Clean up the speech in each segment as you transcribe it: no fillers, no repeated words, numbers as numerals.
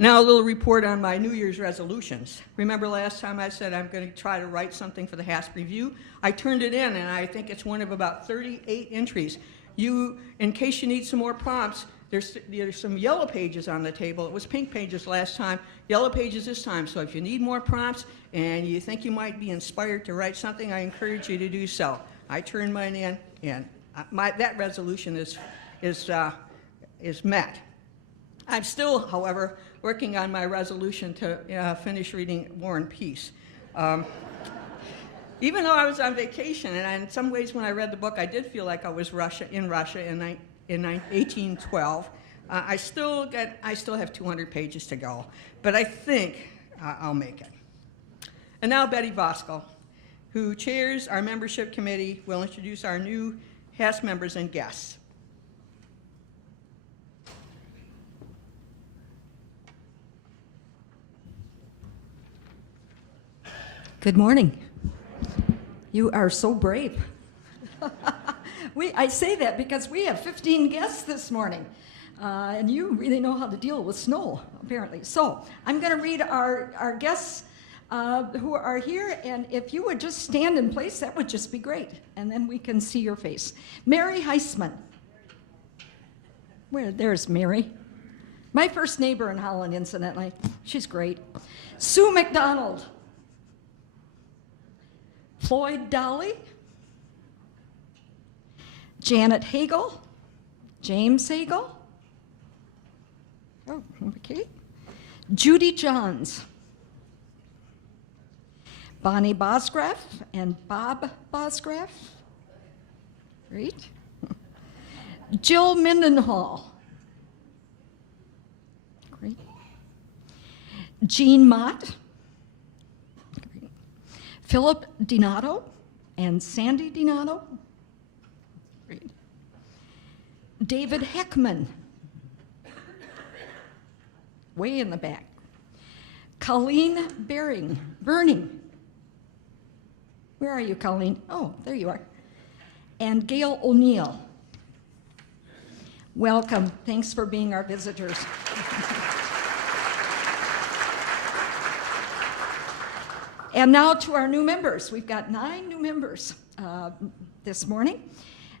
Now a little report on my New Year's resolutions. Remember last time I said I'm going to try to write something for the HASP review? I turned it in, and I think it's one of about 38 entries. In case you need some more prompts, there's some yellow pages on the table. It was pink pages last time, yellow pages this time. So if you need more prompts and you think you might be inspired to write something, I encourage you to do so. I turned mine in, and that resolution is met. I'm still, however, working on my resolution to finish reading War and Peace. Even though I was on vacation, and in some ways when I read the book, I did feel like I was in Russia in 1812. I still have 200 pages to go, but I think I'll make it. And now Betty Voskel, who chairs our membership committee, will introduce our new HASP members and guests. Good morning. You are so brave. I say that because we have 15 guests this morning, and you really know how to deal with snow, apparently. So I'm going to read our guests who are here, and if you would just stand in place, that would just be great, and then we can see your face. Mary Heisman. There's Mary. My first neighbor in Holland, incidentally. She's great. Sue McDonald. Floyd Dolly, Janet Hagel, James Hagel, okay, Judy Johns, Bonnie Bosgraff and Bob Bosgraff, great, Jill Mindenhall, great, Jean Mott, Philip Donato and Sandy Donato. Great. David Heckman, way in the back. Colleen Burning. Where are you, Colleen? Oh, there you are. And Gail O'Neill. Welcome. Thanks for being our visitors. And now to our new members. We've got 9 new members this morning.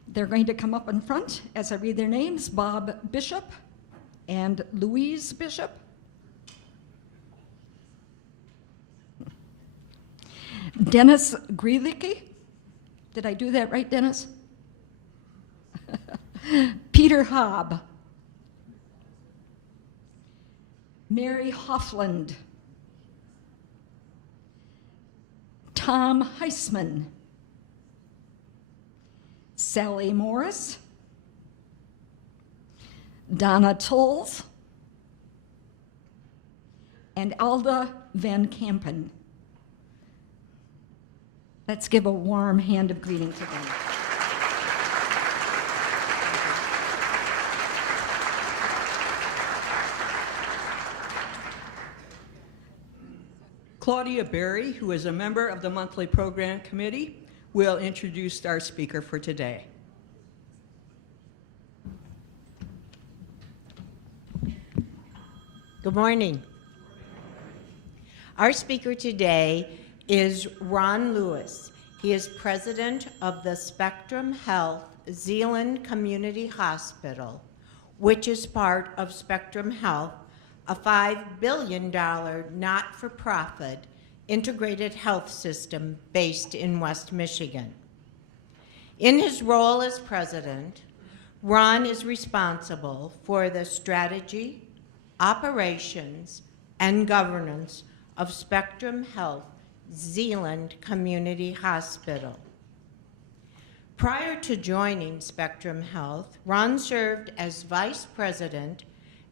They're going to come up in front as I read their names. Bob Bishop and Louise Bishop. Dennis Grielicke. Did I do that right, Dennis? Peter Hobb. Mary Hoffland. Tom Heisman, Sally Morris, Donna Tolles, and Alda Van Kampen. Let's give a warm hand of greeting to them. Claudia Berry, who is a member of the monthly program committee, will introduce our speaker for today. Good morning. Our speaker today is Ron Lewis. He is president of the Spectrum Health Zeeland Community Hospital, which is part of Spectrum Health, a $5 billion not-for-profit integrated health system based in West Michigan. In his role as president, Ron is responsible for the strategy, operations, and governance of Spectrum Health Zeeland Community Hospital. Prior to joining Spectrum Health, Ron served as vice president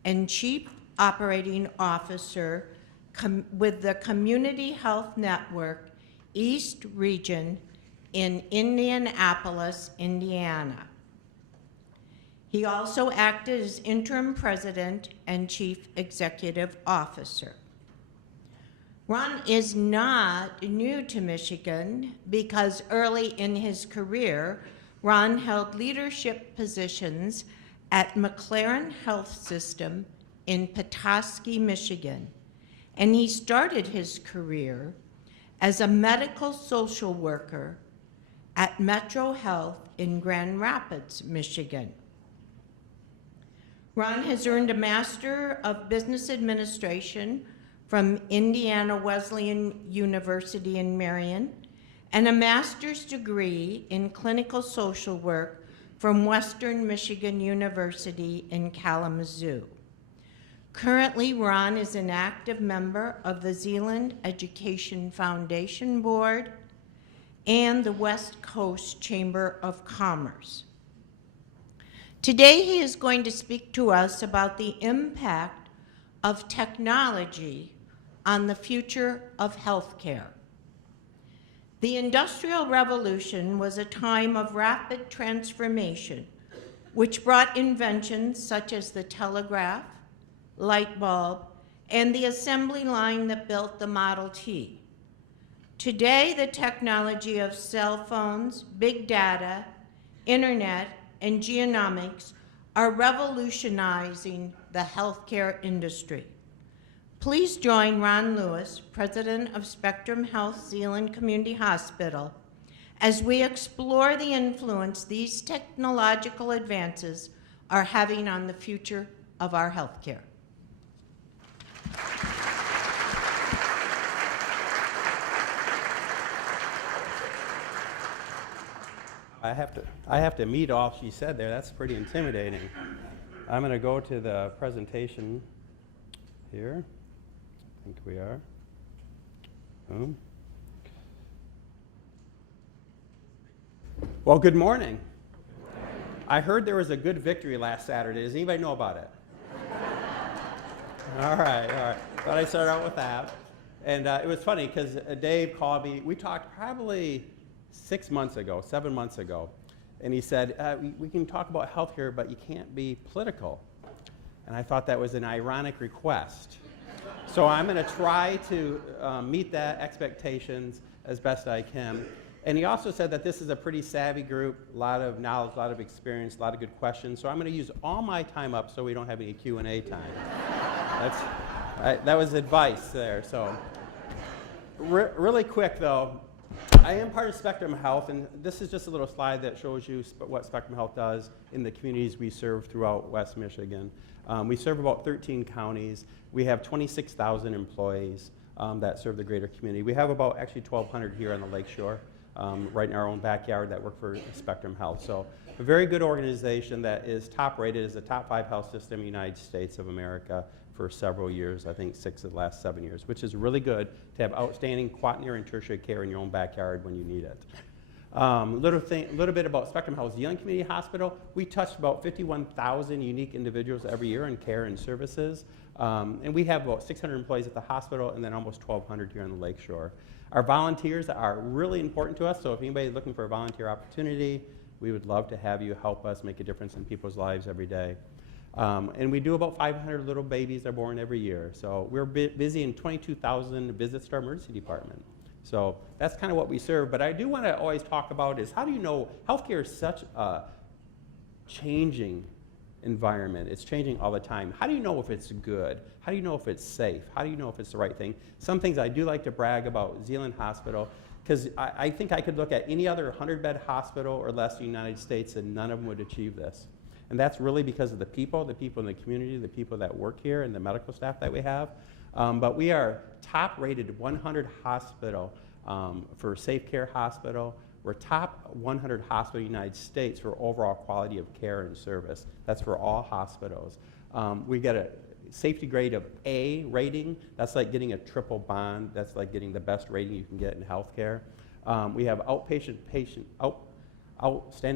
and chief operating officer with the Community Health Network East Region in Indianapolis, Indiana. He also acted as interim president and chief executive officer. Ron is not new to Michigan because early in his career, Ron held leadership positions at McLaren Health System in Petoskey, Michigan, and he started his career as a medical social worker at Metro Health in Grand Rapids, Michigan. Ron has earned a Master of Business Administration from Indiana Wesleyan University in Marion and a master's degree in clinical social work from Western Michigan University in Kalamazoo. Currently, Ron is an active member of the Zeeland Education Foundation Board and the West Coast Chamber of Commerce. Today, he is going to speak to us about the impact of technology on the future of healthcare. The Industrial Revolution was a time of rapid transformation, which brought inventions such as the telegraph, light bulb, and the assembly line that built the Model T. Today, the technology of cell phones, big data, internet, and genomics are revolutionizing the healthcare industry. Please join Ron Lewis, President of Spectrum Health Zeeland Community Hospital, as we explore the influence these technological advances are having on the future of our healthcare. I have to meet all she said there. That's pretty intimidating. I'm going to go to the presentation here. I think we are. Boom. Well, good morning. I heard there was a good victory last Saturday. Does anybody know about it? All right. Thought I'd start out with that. And it was funny because Dave called me. We talked probably 7 months ago, and he said, we can talk about healthcare, but you can't be political. And I thought that was an ironic request. So I'm going to try to meet that expectations as best I can. And he also said that this is a pretty savvy group, a lot of knowledge, a lot of experience, a lot of good questions. So I'm going to use all my time up so we don't have any Q&A time. That was advice there. So really quick, though, I am part of Spectrum Health, and this is just a little slide that shows you what Spectrum Health does in the communities we serve throughout West Michigan. We serve about 13 counties. We have 26,000 employees that serve the greater community. We have about actually 1,200 here on the lakeshore, right in our own backyard that work for Spectrum Health. So a very good organization that is top rated as the top 5 health system in the United States of America for several years, I think 6 of the last 7 years, which is really good to have outstanding quaternary and tertiary care in your own backyard when you need it. Little bit about Spectrum Health Zeeland Community Hospital. We touch about 51,000 unique individuals every year in care and services. And we have about 600 employees at the hospital and then almost 1,200 here on the lakeshore. Our volunteers are really important to us, so if anybody's looking for a volunteer opportunity, we would love to have you help us make a difference in people's lives every day. And we do about 500 little babies are born every year. So we're busy in 22,000 visits to our emergency department. So that's kind of what we serve. But I do want to always talk about is how do you know healthcare is such a changing environment. It's changing all the time. How do you know if it's good? How do you know if it's safe? How do you know if it's the right thing? Some things I do like to brag about Zeeland Hospital, because I think I could look at any other 100-bed hospital or less in the United States and none of them would achieve this. And that's really because of the people in the community, the people that work here, and the medical staff that we have. But we are top-rated 100 hospital for Safe Care Hospital. We're top 100 hospital in the United States for overall quality of care and service. That's for all hospitals. We get a safety grade of A rating. That's like getting a triple bond. That's like getting the best rating you can get in healthcare. We have outstanding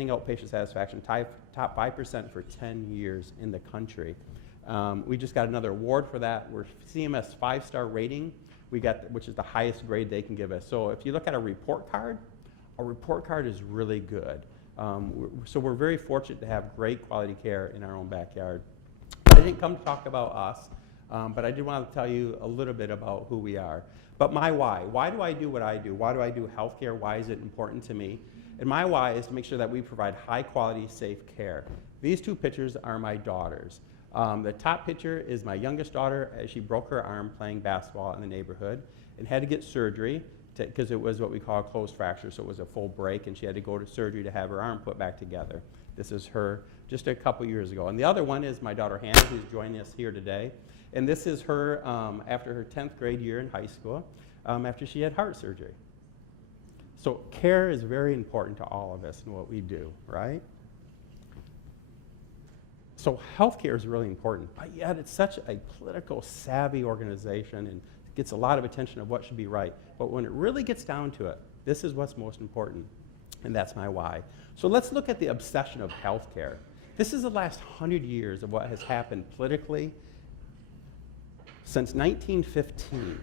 outpatient satisfaction, top 5% for 10 years in the country. We just got another award for that. We're CMS 5-star rating, which is the highest grade they can give us. So if you look at a report card is really good. So we're very fortunate to have great quality care in our own backyard. I didn't come to talk about us, but I did want to tell you a little bit about who we are. But my why. Why do I do what I do? Why do I do healthcare? Why is it important to me? And my why is to make sure that we provide high quality, safe care. These two pictures are my daughters. The top picture is my youngest daughter as she broke her arm playing basketball in the neighborhood and had to get surgery because it was what we call a closed fracture, so it was a full break, and she had to go to surgery to have her arm put back together. This is her just a couple years ago. And the other one is my daughter Hannah, who's joining us here today. And this is her after her 10th grade year in high school, after she had heart surgery. So care is very important to all of us in what we do, right? So healthcare is really important, but yet it's such a political savvy organization and gets a lot of attention of what should be right. But when it really gets down to it, this is what's most important, and that's my why. So let's look at the obsession of healthcare. This is the last 100 years of what has happened politically since 1915.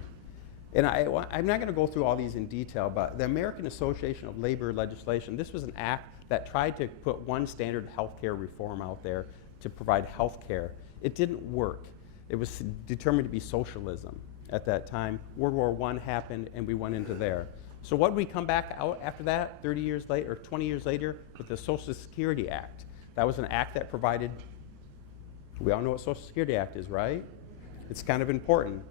And I'm not going to go through all these in detail, but the American Association of Labor Legislation, this was an act that tried to put one standard healthcare reform out there to provide healthcare. It didn't work. It was determined to be socialism at that time. World War I happened, and we went into there. So what did we come back out after that, 30 years later, or 20 years later, with the Social Security Act? That was an act that provided, we all know what Social Security Act is, right? It's kind of important.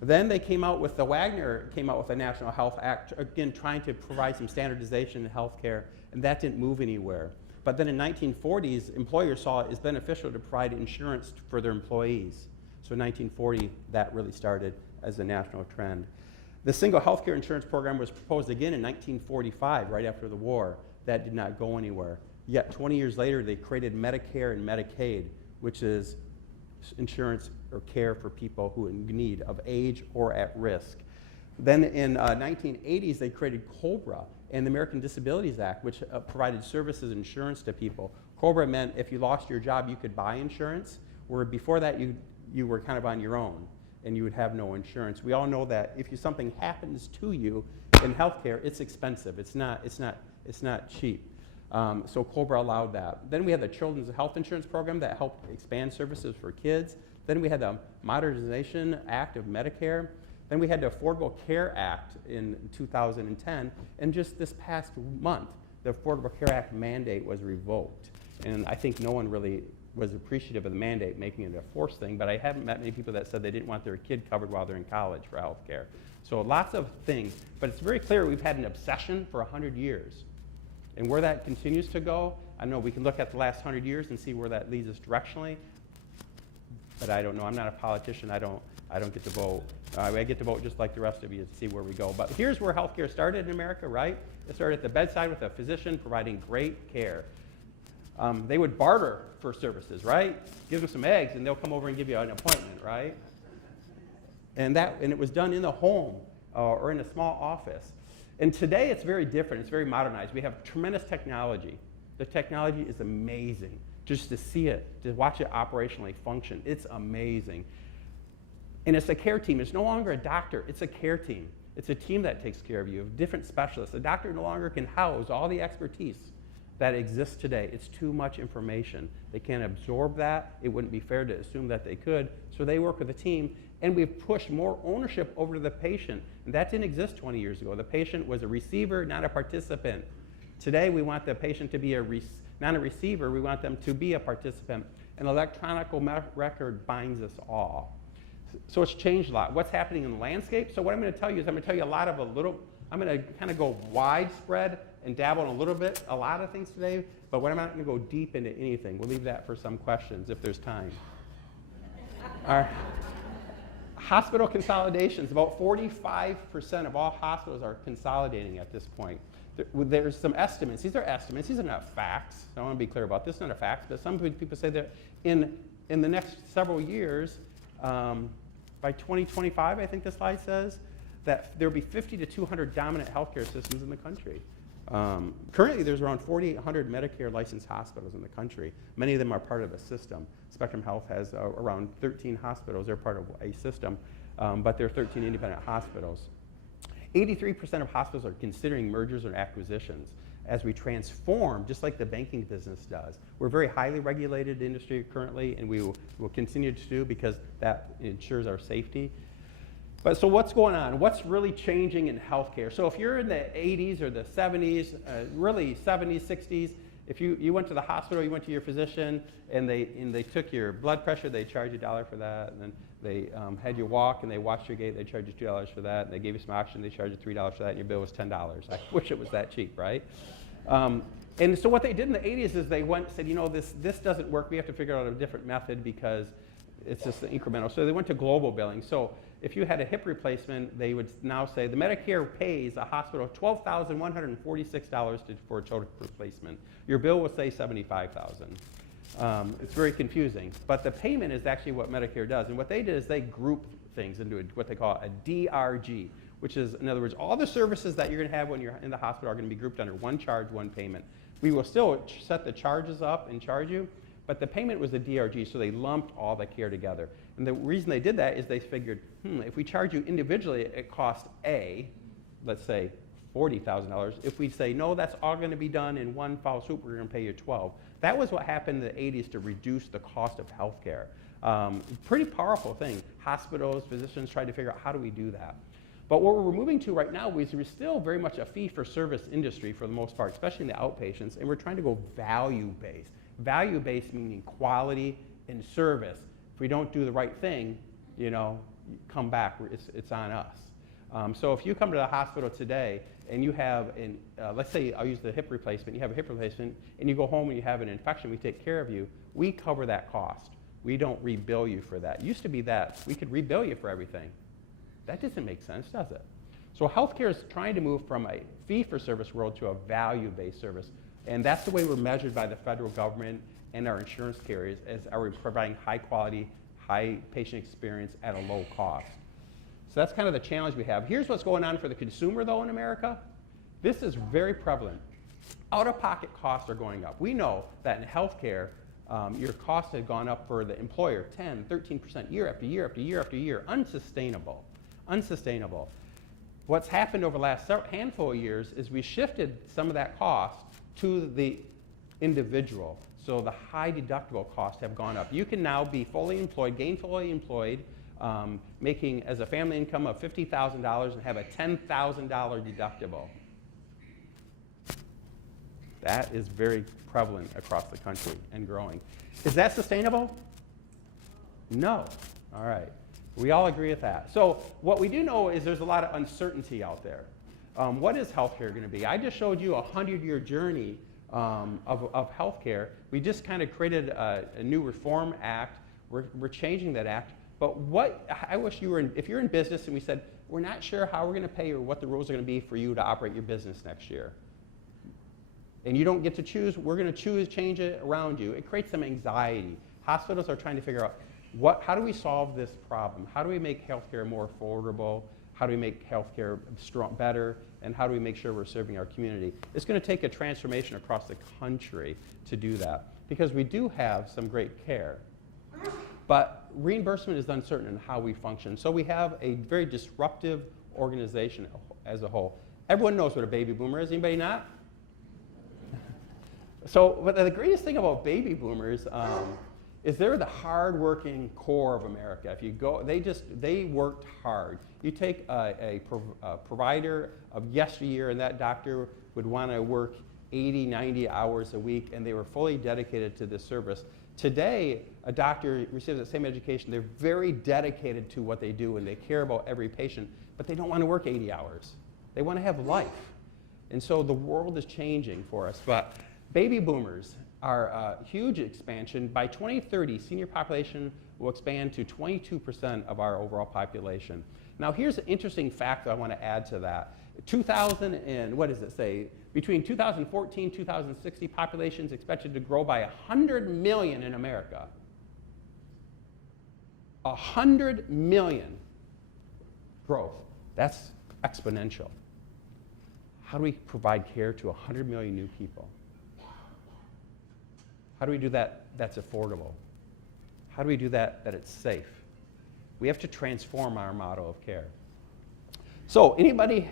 Then they came out with, Wagner came out with a National Health Act, again, trying to provide some standardization in healthcare, and that didn't move anywhere. But then in 1940s, employers saw it as beneficial to provide insurance for their employees. So in 1940, that really started as a national trend. The single healthcare insurance program was proposed again in 1945, right after the war. That did not go anywhere. Yet 20 years later, they created Medicare and Medicaid, which is insurance or care for people who are in need of age or at risk. Then in 1980s, they created COBRA and the American Disabilities Act, which provided services insurance to people. COBRA meant if you lost your job, you could buy insurance, where before that, you were kind of on your own and you would have no insurance. We all know that if something happens to you in healthcare, it's expensive. It's not cheap. So COBRA allowed that. Then we had the Children's Health Insurance Program that helped expand services for kids. Then we had the Modernization Act of Medicare. Then we had the Affordable Care Act in 2010. And just this past month, the Affordable Care Act mandate was revoked. And I think no one really was appreciative of the mandate, making it a forced thing, but I haven't met many people that said they didn't want their kid covered while they're in college for health care. So lots of things, but it's very clear we've had an obsession for 100 years. And where that continues to go, I know we can look at the last 100 years and see where that leads us directionally, but I don't know. I'm not a politician. I don't get to vote. I get to vote just like the rest of you to see where we go. But here's where healthcare started in America, right? It started at the bedside with a physician providing great care. They would barter for services, right? Give them some eggs and they'll come over and give you an appointment, right? And it was done in the home or in a small office. And today it's very different. It's very modernized. We have tremendous technology. The technology is amazing. Just to see it, to watch it operationally function, it's amazing. And it's a care team. It's no longer a doctor. It's a care team. It's a team that takes care of you, of different specialists. A doctor no longer can house all the expertise that exists today. It's too much information. They can't absorb that. It wouldn't be fair to assume that they could. So they work with a team, and we've pushed more ownership over to the patient. And that didn't exist 20 years ago. The patient was a receiver, not a participant. Today, we want the patient to be not a receiver. We want them to be a participant. An electronic record binds us all. So it's changed a lot. What's happening in the landscape? So what I'm going to tell you is I'm going to tell you I'm going to kind of go widespread and dabble in a lot of things today, but I'm not going to go deep into anything. We'll leave that for some questions if there's time. Our hospital consolidations, about 45% of all hospitals are consolidating at this point. There's some estimates. These are estimates. These are not facts. So I want to be clear about this. It's not a fact, but some people say that in the next several years, by 2025, I think the slide says, that there will be 50 to 200 dominant healthcare systems in the country. Currently, there's around 4,800 Medicare licensed hospitals in the country. Many of them are part of a system. Spectrum Health has around 13 hospitals. They're part of a system, but they're 13 independent hospitals. 83% of hospitals are considering mergers or acquisitions as we transform, just like the banking business does. We're a very highly regulated industry currently, and we will continue to do because that ensures our safety. But so what's going on? What's really changing in healthcare? So if you're in the 80s or the 70s, really 70s, 60s, If you went to the hospital, you went to your physician, and they took your blood pressure, they charged you $1 for that, and then they had you walk, and they watched your gait, they charged you $2 for that, and they gave you some oxygen, they charged you $3 for that, and your bill was $10. I wish it was that cheap, right? And so what they did in the 80s is they went and said, you know, this doesn't work. We have to figure out a different method because it's just incremental. So they went to global billing. So if you had a hip replacement, they would now say the Medicare pays a hospital $12,146 for a total replacement. Your bill will say $75,000. It's very confusing. But the payment is actually what Medicare does. And what they did is they group things into what they call a DRG, which is, in other words, all the services that you're going to have when you're in the hospital are going to be grouped under one charge, one payment. We will still set the charges up and charge you, but the payment was the DRG, so they lumped all the care together. And the reason they did that is they figured, if we charge you individually, it costs A, let's say $40,000. If we say, no, that's all going to be done in one foul swoop, we're going to pay you 12. That was what happened in the 80s to reduce the cost of healthcare. Pretty powerful thing. Hospitals, physicians tried to figure out how do we do that. But what we're moving to right now is we're still very much a fee-for-service industry for the most part, especially in the outpatients, and we're trying to go value-based. Value-based meaning quality and service. If we don't do the right thing, you know, come back, it's on us. So if you come to the hospital today and you have, let's say I'll use the hip replacement, you have a hip replacement, and you go home and you have an infection, we take care of you, we cover that cost. We don't rebill you for that. It used to be that. We could rebill you for everything. That doesn't make sense, does it? So healthcare is trying to move from a fee-for-service world to a value-based service. And that's the way we're measured by the federal government and our insurance carriers, as are we providing high quality, high patient experience at a low cost. So that's kind of the challenge we have. Here's what's going on for the consumer, though, in America. This is very prevalent. Out-of-pocket costs are going up. We know that in healthcare, your costs have gone up for the employer 10, 13% year after year after year after year. Unsustainable. Unsustainable. What's happened over the last handful of years is we shifted some of that cost to the individual. So the high deductible costs have gone up. You can now be fully employed, gainfully employed, making as a family income of $50,000 and have a $10,000 deductible. That is very prevalent across the country and growing. Is that sustainable? No. All right. We all agree with that. So what we do know is there's a lot of uncertainty out there. What is healthcare going to be? I just showed you a 100-year journey of healthcare. We just kind of created a new reform act. We're changing that act. But what I wish you were in, if you're in business and we said, we're not sure how we're going to pay or what the rules are going to be for you to operate your business next year. And you don't get to choose, we're going to change it around you. It creates some anxiety. Hospitals are trying to figure out, how do we solve this problem? How do we make healthcare more affordable? How do we make healthcare better? And how do we make sure we're serving our community? It's going to take a transformation across the country to do that, because we do have some great care. But reimbursement is uncertain in how we function. So we have a very disruptive organization as a whole. Everyone knows what a baby boomer is. Anybody not? So, but the greatest thing about baby boomers is they're the hard-working core of America. If you go, they worked hard. You take a provider of yesteryear, and that doctor would want to work 80, 90 hours a week, and they were fully dedicated to this service. Today, a doctor receives the same education. They're very dedicated to what they do, and they care about every patient, but they don't want to work 80 hours. They want to have life. And so the world is changing for us. But baby boomers are a huge expansion. By 2030, senior population will expand to 22% of our overall population. Now, here's an interesting fact that I want to add to that. 2000 and, what does it say? Between 2014 and 2060, population is expected to grow by 100 million in America. 100 million growth. That's exponential. How do we provide care to 100 million new people? How do we do that that's affordable? How do we do that it's safe? We have to transform our model of care. So, anybody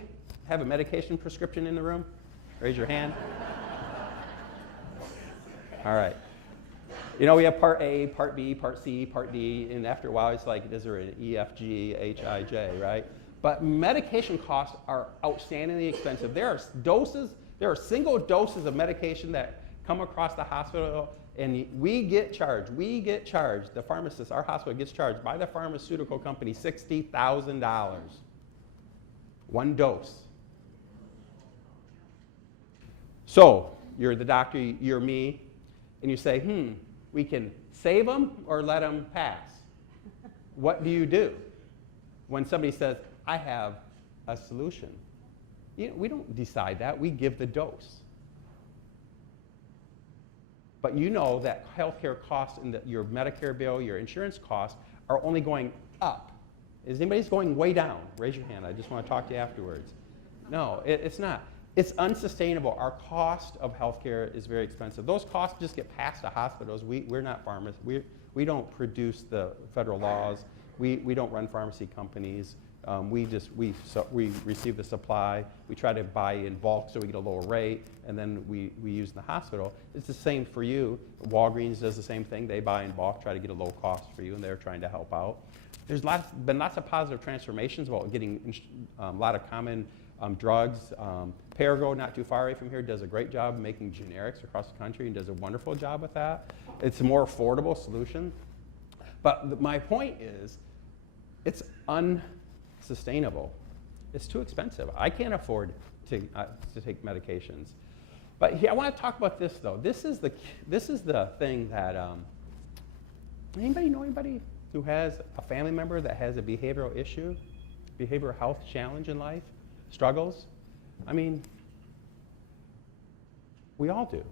have a medication prescription in the room? Raise your hand. All right. You know, we have Part A, Part B, Part C, Part D, and after a while it's like, is there an E, F, G, H, I, J, right? But medication costs are outstandingly expensive. There are single doses of medication that come across the hospital, and we get charged, the pharmacist, our hospital gets charged by the pharmaceutical company $60,000. One dose. So, you're the doctor, you're me, and you say, we can save them or let them pass. What do you do when somebody says, I have a solution? We don't decide that, we give the dose. But you know that healthcare costs and your Medicare bill, your insurance costs are only going up. Is anybody's going way down? Raise your hand, I just want to talk to you afterwards. No, it's not. It's unsustainable. Our cost of healthcare is very expensive. Those costs just get passed to hospitals. We're not pharmacists. We don't produce the federal laws. We don't run pharmacy companies. We receive the supply. We try to buy in bulk so we get a lower rate, and then we use in the hospital. It's the same for you. Walgreens does the same thing. They buy in bulk, try to get a low cost for you, and they're trying to help out. There's been lots of positive transformations about getting a lot of common drugs. Perrigo, not too far away from here, does a great job making generics across the country and does a wonderful job with that. It's a more affordable solution. But my point is, it's unsustainable. It's too expensive. I can't afford to take medications. But here, I want to talk about this though. This is the thing that anybody know anybody who has a family member that has a behavioral issue, behavioral health challenge in life, struggles? I mean, we all do.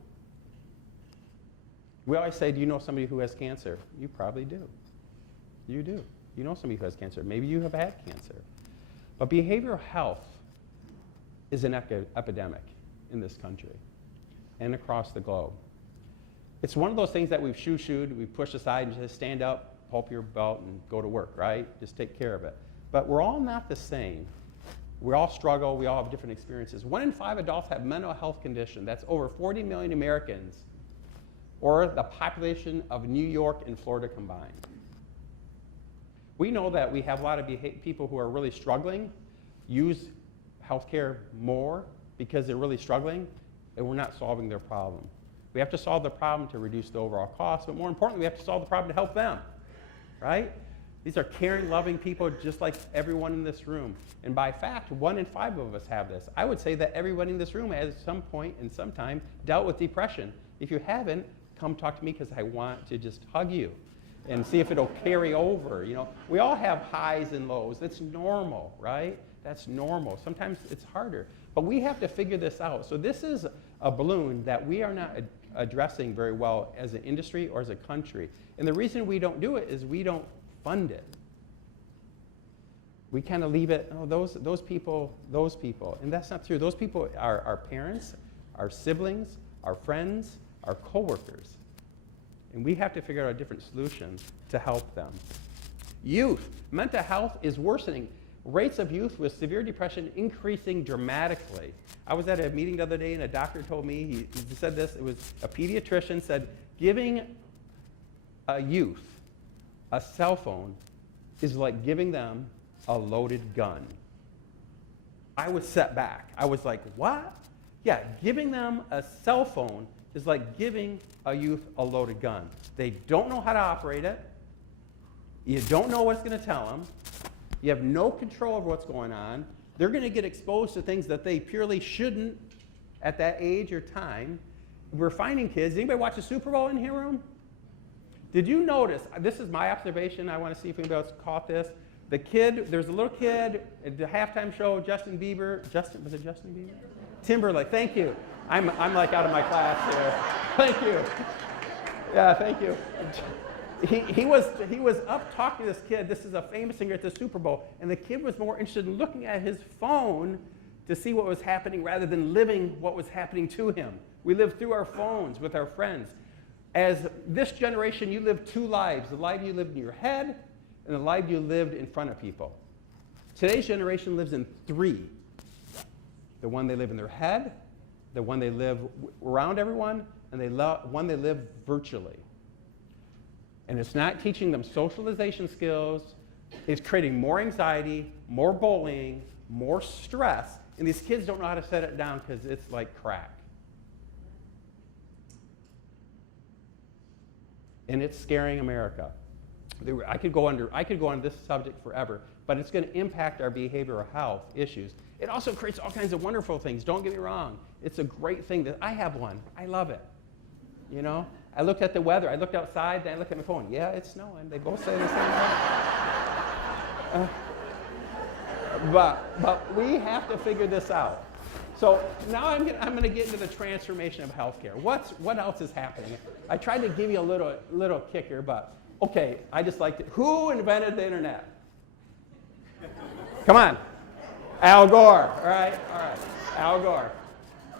We always say, do you know somebody who has cancer? You probably do. You do. You know somebody who has cancer. Maybe you have had cancer. But behavioral health is an epidemic in this country and across the globe. It's one of those things that we've shoo-shooed, we've pushed aside and just stand up, pull up your belt, and go to work, right? Just take care of it. But we're all not the same. We all struggle, we all have different experiences. 1 in 5 adults have mental health condition. That's over 40 million Americans, or the population of New York and Florida combined. We know that we have a lot of people who are really struggling, use healthcare more because they're really struggling, and we're not solving their problem. We have to solve the problem to reduce the overall cost, but more importantly, we have to solve the problem to help them, right? These are caring, loving people just like everyone in this room. And by fact, 1 in 5 of us have this. I would say that everyone in this room has at some point in some time dealt with depression. If you haven't, come talk to me because I want to just hug you and see if it'll carry over. You know, we all have highs and lows. That's normal, right? That's normal. Sometimes it's harder. But we have to figure this out. So this is a balloon that we are not addressing very well as an industry or as a country. And the reason we don't do it is we don't fund it. We kind of leave it, oh, those people. And that's not true. Those people are our parents, our siblings, our friends, our coworkers. And we have to figure out a different solution to help them. Youth. Mental health is worsening. Rates of youth with severe depression increasing dramatically. I was at a meeting the other day and a doctor told me, he said this, it was a pediatrician said, giving a youth a cell phone is like giving them a loaded gun. I was set back. I was like, what? Yeah, giving them a cell phone is like giving a youth a loaded gun. They don't know how to operate it. You don't know what it's going to tell them. You have no control over what's going on. They're going to get exposed to things that they purely shouldn't at that age or time. We're finding kids. Anybody watch the Super Bowl in here room? Did you notice, this is my observation, I want to see if anybody else caught this. The kid, there's a little kid at the halftime show, Justin Bieber, was it Justin Bieber? Timberlake, thank you. I'm like out of my class here. Thank you. Yeah, thank you. He was up talking to this kid. This is a famous singer at the Super Bowl, and the kid was more interested in looking at his phone to see what was happening rather than living what was happening to him. We live through our phones with our friends. As this generation, you live 2 lives, the life you lived in your head and the life you lived in front of people. Today's generation lives in 3. The one they live in their head, the one they live around everyone, and one they live virtually. And it's not teaching them socialization skills. It's creating more anxiety, more bullying, more stress, and these kids don't know how to set it down because it's like crack. and it's scaring America. I could go on this subject forever, but it's going to impact our behavioral health issues. It also creates all kinds of wonderful things. Don't get me wrong. It's a great thing that I have one. I love it. You know, I looked at the weather. I looked outside, then I looked at my phone. Yeah, it's snowing. They both say the same thing. But we have to figure this out. So now I'm going to get into the transformation of healthcare. What else is happening? I tried to give you a little kicker, but okay, I just liked it. Who invented the internet? Come on. Al Gore. All right. Al Gore.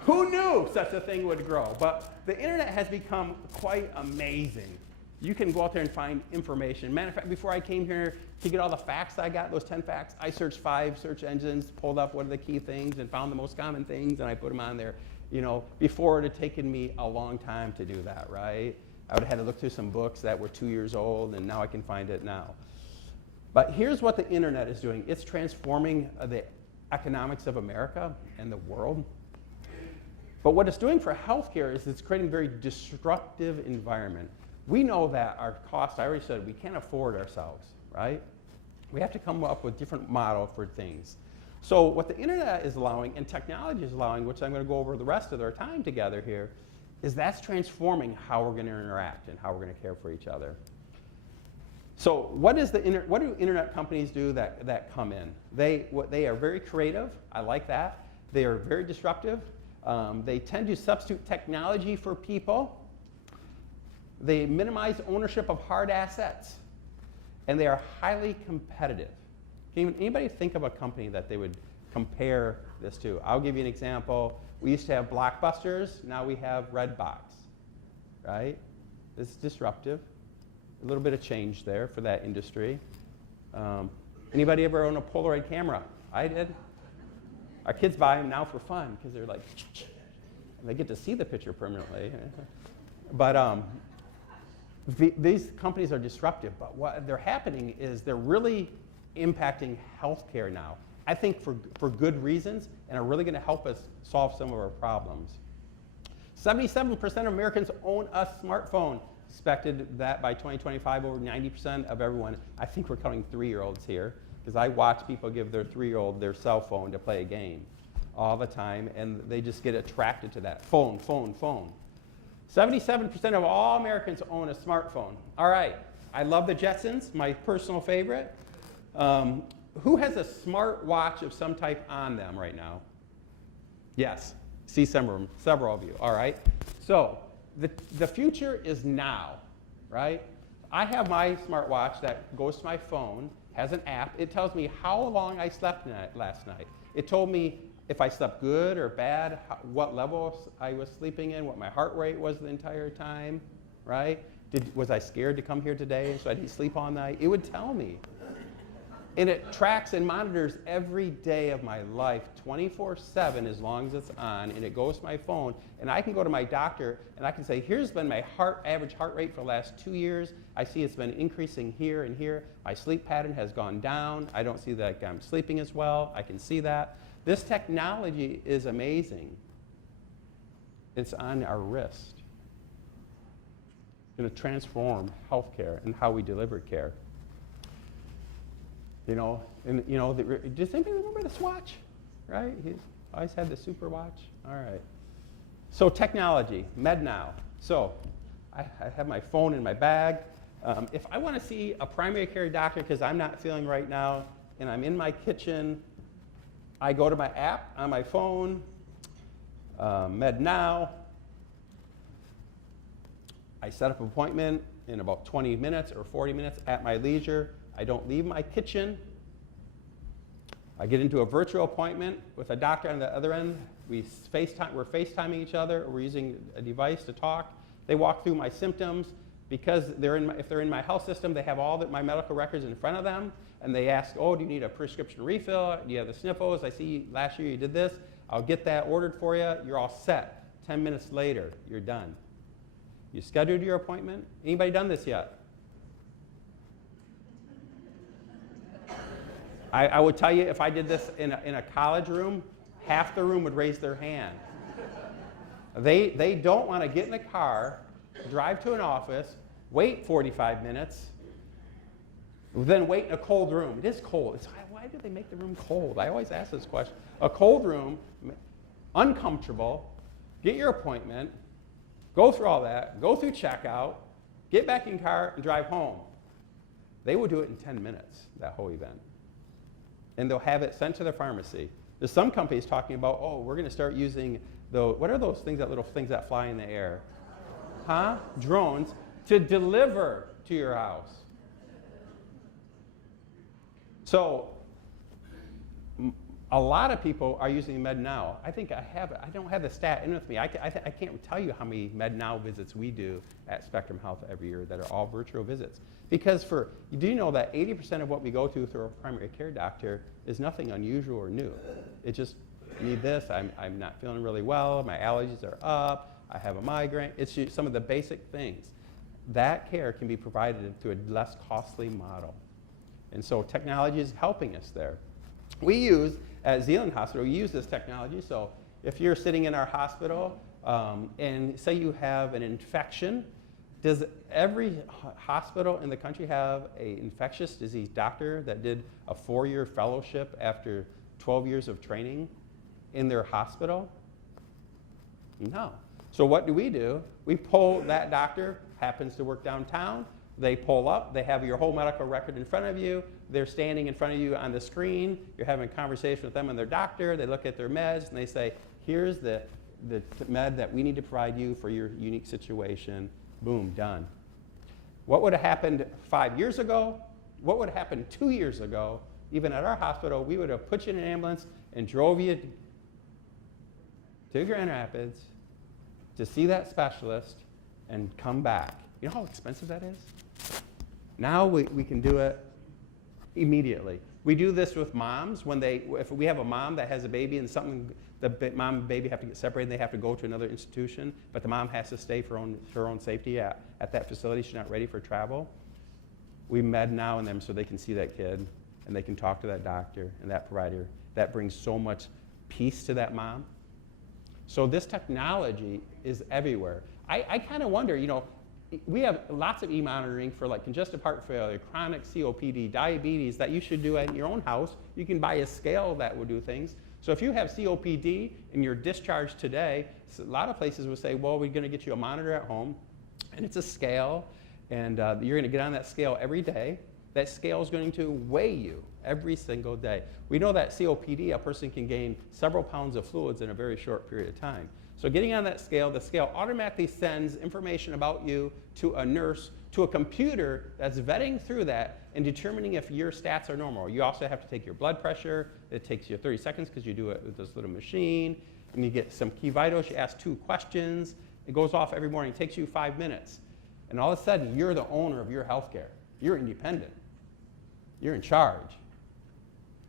Who knew such a thing would grow? But the internet has become quite amazing. You can go out there and find information. Matter of fact, before I came here to get all the facts I got, those 10 facts, I searched 5 search engines, pulled up what are the key things, and found the most common things, and I put them on there. You know, before it had taken me a long time to do that, right? I would have had to look through some books that were 2 years old, and now I can find it now. But here's what the internet is doing. It's transforming the economics of America and the world. But what it's doing for healthcare is it's creating a very disruptive environment. We know that our costs, I already said, we can't afford ourselves, right? We have to come up with a different model for things. So what the internet is allowing and technology is allowing, which I'm going to go over the rest of our time together here, is that's transforming how we're going to interact and how we're going to care for each other. So what do internet companies do that come in? They are very creative. I like that. They are very disruptive. They tend to substitute technology for people. They minimize ownership of hard assets. And they are highly competitive. Can anybody think of a company that they would compare this to? I'll give you an example. We used to have Blockbusters. Now we have Redbox, right? This is disruptive. A little bit of change there for that industry. Anybody ever own a Polaroid camera? I did. Our kids buy them now for fun because they're like, and they get to see the picture permanently. But these companies are disruptive, but what they're happening is they're really impacting healthcare now. I think for good reasons, and are really going to help us solve some of our problems. 77% of Americans own a smartphone. Expected that by 2025, over 90% of everyone. I think we're counting 3-year-olds here, because I watch people give their 3-year-old their cell phone to play a game all the time, and they just get attracted to that. Phone, phone, phone. 77% of all Americans own a smartphone. All right, I love the Jetsons, my personal favorite. Who has a smart watch of some type on them right now? Yes, see several of you, all right. So the future is now, right? I have my smartwatch that goes to my phone, has an app. It tells me how long I slept last night. It told me if I slept good or bad, what level I was sleeping in, what my heart rate was the entire time, right? Was I scared to come here today so I didn't sleep all night? It would tell me. And it tracks and monitors every day of my life 24/7 as long as it's on, and it goes to my phone, and I can go to my doctor and I can say, here's been my average heart rate for the last 2 years. I see it's been increasing here and here. My sleep pattern has gone down. I don't see that I'm sleeping as well. I can see that. This technology is amazing. It's on our wrist. It's going to transform healthcare and how we deliver care. You know, and you know, does anybody remember this watch? Right? He's always had the super watch. All right. So technology, MedNow. So I have my phone in my bag. If I want to see a primary care doctor because I'm not feeling right now, and I'm in my kitchen, I go to my app on my phone, MedNow. I set up an appointment in about 20 minutes or 40 minutes at my leisure. I don't leave my kitchen. I get into a virtual appointment with a doctor on the other end. We're FaceTiming each other, or we're using a device to talk. They walk through my symptoms. Because if they're in my health system, they have all my medical records in front of them, and they ask, oh, do you need a prescription refill? Do you have the sniffles? I see last year you did this. I'll get that ordered for you. You're all set. 10 minutes later, you're done. You scheduled your appointment. Anybody done this yet? I would tell you, if I did this in a college room, half the room would raise their hand. They don't want to get in the car, drive to an office, wait 45 minutes, then wait in a cold room. It is cold. Why do they make the room cold? I always ask this question. A cold room, uncomfortable, get your appointment, go through all that, go through checkout, get back in your car, and drive home. They will do it in 10 minutes, that whole event. And they'll have it sent to their pharmacy. There's some companies talking about, oh, we're going to start using what are those things, that little things that fly in the air? Huh? Drones, to deliver to your house. So a lot of people are using MedNow. I think I don't have the stat in with me. I can't tell you how many MedNow visits we do at Spectrum Health every year that are all virtual visits. Because you do know that 80% of what we go to through a primary care doctor is nothing unusual or new. It just, I need this, I'm not feeling really well, my allergies are up, I have a migraine. It's just some of the basic things. That care can be provided through a less costly model. And so technology is helping us there. We use, at Zeeland Hospital, we use this technology. So if you're sitting in our hospital and say you have an infection, does every hospital in the country have an infectious disease doctor that did a 4-year fellowship after 12 years of training in their hospital? No. So what do? We pull that doctor, happens to work downtown, they pull up, they have your whole medical record in front of you, they're standing in front of you on the screen, you're having a conversation with them and their doctor, they look at their meds and they say, here's the med that we need to provide you for your unique situation. Boom, done. What would have happened 5 years ago? What would have happened 2 years ago? Even at our hospital, we would have put you in an ambulance and drove you to Grand Rapids to see that specialist and come back. You know how expensive that is? Now we can do it immediately. We do this with moms if we have a mom that has a baby and the mom and baby have to get separated, they have to go to another institution, but the mom has to stay for her own safety at that facility. She's not ready for travel. We MedNow in them so they can see that kid and they can talk to that doctor and that provider. That brings so much peace to that mom. So this technology is everywhere. I kind of wonder, we have lots of e-monitoring for like congestive heart failure, chronic COPD, diabetes that you should do at your own house. You can buy a scale that will do things. So if you have COPD and you're discharged today, a lot of places will say, well, we're going to get you a monitor at home, and it's a scale, and you're going to get on that scale every day. That scale is going to weigh you every single day. We know that COPD, a person can gain several pounds of fluids in a very short period of time. So getting on that scale, the scale automatically sends information about you to a nurse, to a computer that's vetting through that and determining if your stats are normal. You also have to take your blood pressure. It takes you 30 seconds because you do it with this little machine. And you get some key vitals. You ask 2 questions. It goes off every morning. It takes you 5 minutes. And all of a sudden, you're the owner of your health care. You're independent. You're in charge.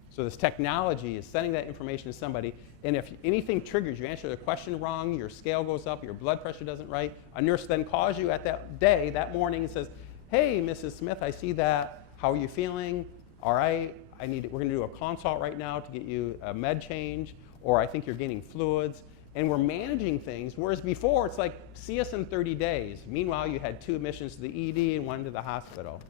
So this technology is sending that information to somebody, and if anything triggers, you answer the question wrong, your scale goes up, your blood pressure doesn't right, a nurse then calls you at that morning and says, hey, Mrs. Smith, I see that. How are you feeling? All right, we're going to do a consult right now to get you a med change, or I think you're gaining fluids. And we're managing things, whereas before it's like, see us in 30 days. Meanwhile, you had 2 admissions to the ED and 1 to the hospital.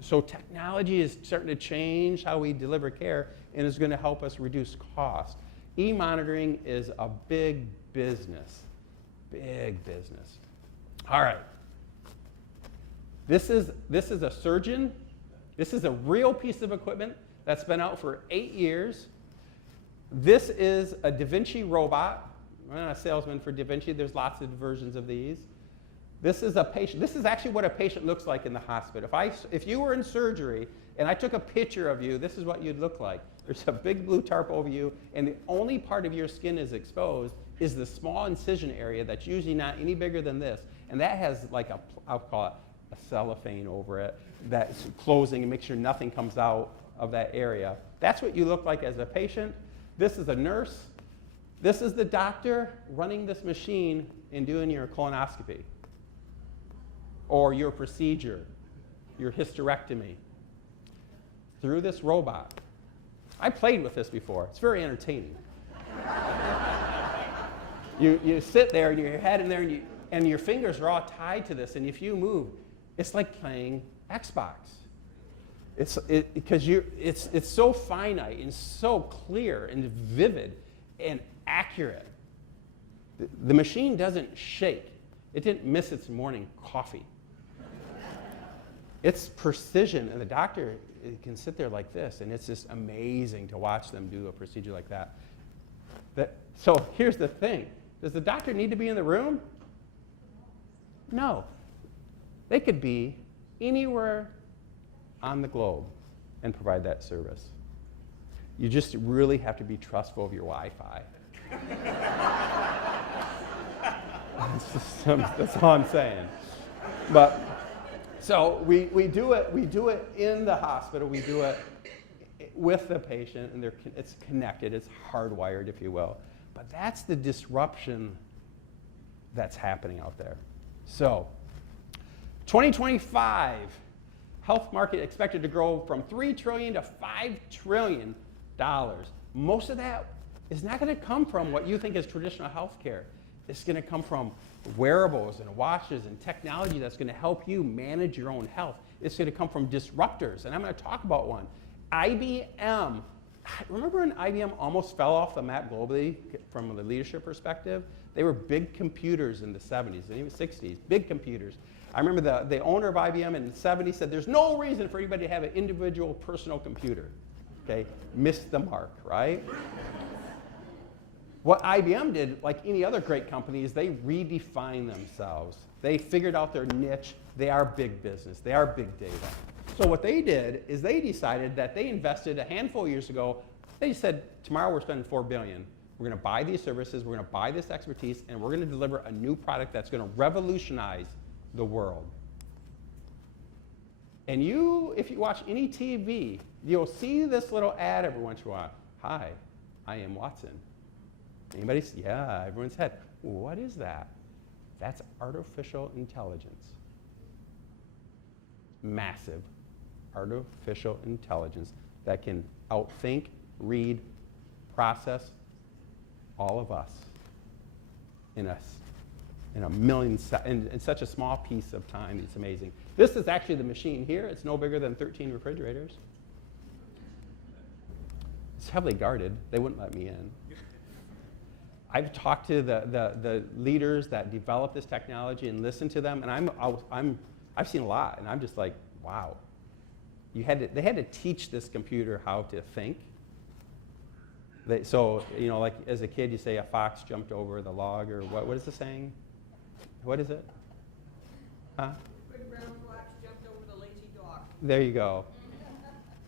So technology is starting to change how we deliver care and is going to help us reduce cost. E-monitoring is a big business, big business. All right. This is a surgeon. This is a real piece of equipment that's been out for 8 years. This is a Da Vinci robot. I'm not a salesman for Da Vinci. There's lots of versions of these. This is a patient. This is actually what a patient looks like in the hospital. If you were in surgery and I took a picture of you, this is what you'd look like. There's a big blue tarp over you, and the only part of your skin is exposed is the small incision area that's usually not any bigger than this. And that has like I'll call it a cellophane over it that's closing and makes sure nothing comes out of that area. That's what you look like as a patient. This is a nurse. This is the doctor running this machine and doing your colonoscopy, or your procedure, your hysterectomy, through this robot. I played with this before. It's very entertaining. You sit there and your head in there and and your fingers are all tied to this, and if you move, it's like playing Xbox. Because it's so finite and so clear and vivid and accurate. The machine doesn't shake. It didn't miss its morning coffee. It's precision, and the doctor can sit there like this, and it's just amazing to watch them do a procedure like that. So here's the thing. Does the doctor need to be in the room? No. They could be anywhere on the globe and provide that service. You just really have to be trustful of your Wi-Fi. That's all I'm saying. But so we do it in the hospital. We do it with the patient, and it's connected. It's hardwired, if you will. But that's the disruption that's happening out there. So 2025, health market expected to grow from $3 trillion to $5 trillion. Most of that is not going to come from what you think is traditional health care. It's going to come from wearables and watches and technology that's going to help you manage your own health. It's going to come from disruptors, and I'm going to talk about one. IBM. Remember when IBM almost fell off the map globally from the leadership perspective? They were big computers in the 70s and even 60s, big computers. I remember the owner of IBM in the 70s said there's no reason for anybody to have an individual personal computer. Okay, missed the mark, right? What IBM did, like any other great company, is they redefined themselves. They figured out their niche. They are big business. They are big data. So what they did is they decided that they invested a handful of years ago. They said, tomorrow we're spending $4 billion. We're going to buy these services. We're going to buy this expertise, and we're going to deliver a new product that's going to revolutionize the world. And if you watch any TV, you'll see this little ad every once in a while. Hi, I am Watson. Anybody? Yeah, everyone's head. What is that? That's artificial intelligence. Massive artificial intelligence that can outthink, read, process all of us in such a small piece of time. It's amazing. This is actually the machine here. It's no bigger than 13 refrigerators. It's heavily guarded. They wouldn't let me in. I've talked to the leaders that develop this technology and listened to them, and I've seen a lot, and I'm just like, wow. They had to teach this computer how to think. So, like as a kid, you say a fox jumped over the log, or what is the saying? What is it? Huh? Good brown fox jumped over the lazy dog. There you go.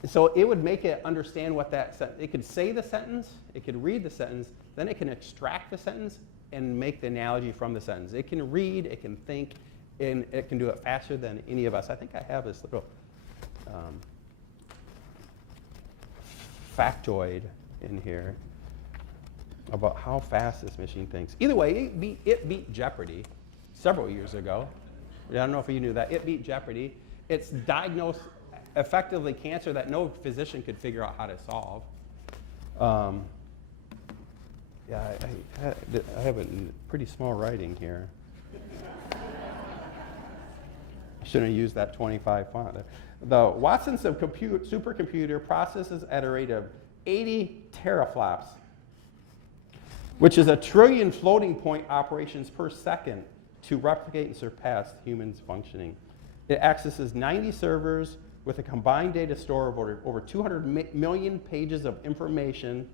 So it would make it understand what it could say the sentence, it could read the sentence, then it can extract the sentence and make the analogy from the sentence. It can read, it can think, and it can do it faster than any of us. I think I have this little factoid in here about how fast this machine thinks. Either way, it beat Jeopardy several years ago. I don't know if you knew that. It beat Jeopardy. It's diagnosed effectively cancer that no physician could figure out how to solve. Yeah, I have it in pretty small writing here. I shouldn't have used that 25 font. The Watson supercomputer processes at a rate of 80 teraflops, which is 1 trillion floating point operations per second to replicate and surpass humans functioning. It accesses 90 servers with a combined data store of over 200 million pages of information.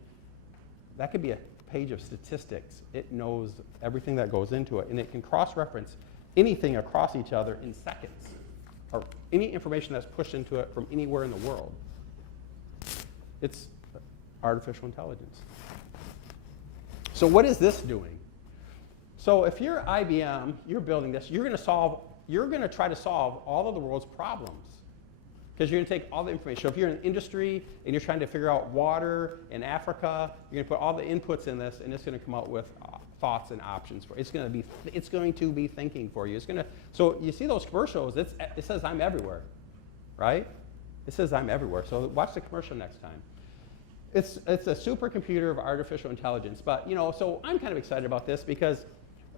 That could be a page of statistics. It knows everything that goes into it, and it can cross-reference anything across each other in seconds, or any information that's pushed into it from anywhere in the world. It's artificial intelligence. So what is this doing? So if you're IBM, you're building this, you're going to try to solve all of the world's problems. Because you're going to take all the information. So if you're in industry and you're trying to figure out water in Africa, you're going to put all the inputs in this, and it's going to come out with thoughts and options for it. It's going to be thinking for you. So you see those commercials, it says I'm everywhere, right? It says I'm everywhere. So watch the commercial next time. It's a supercomputer of artificial intelligence. But so I'm kind of excited about this because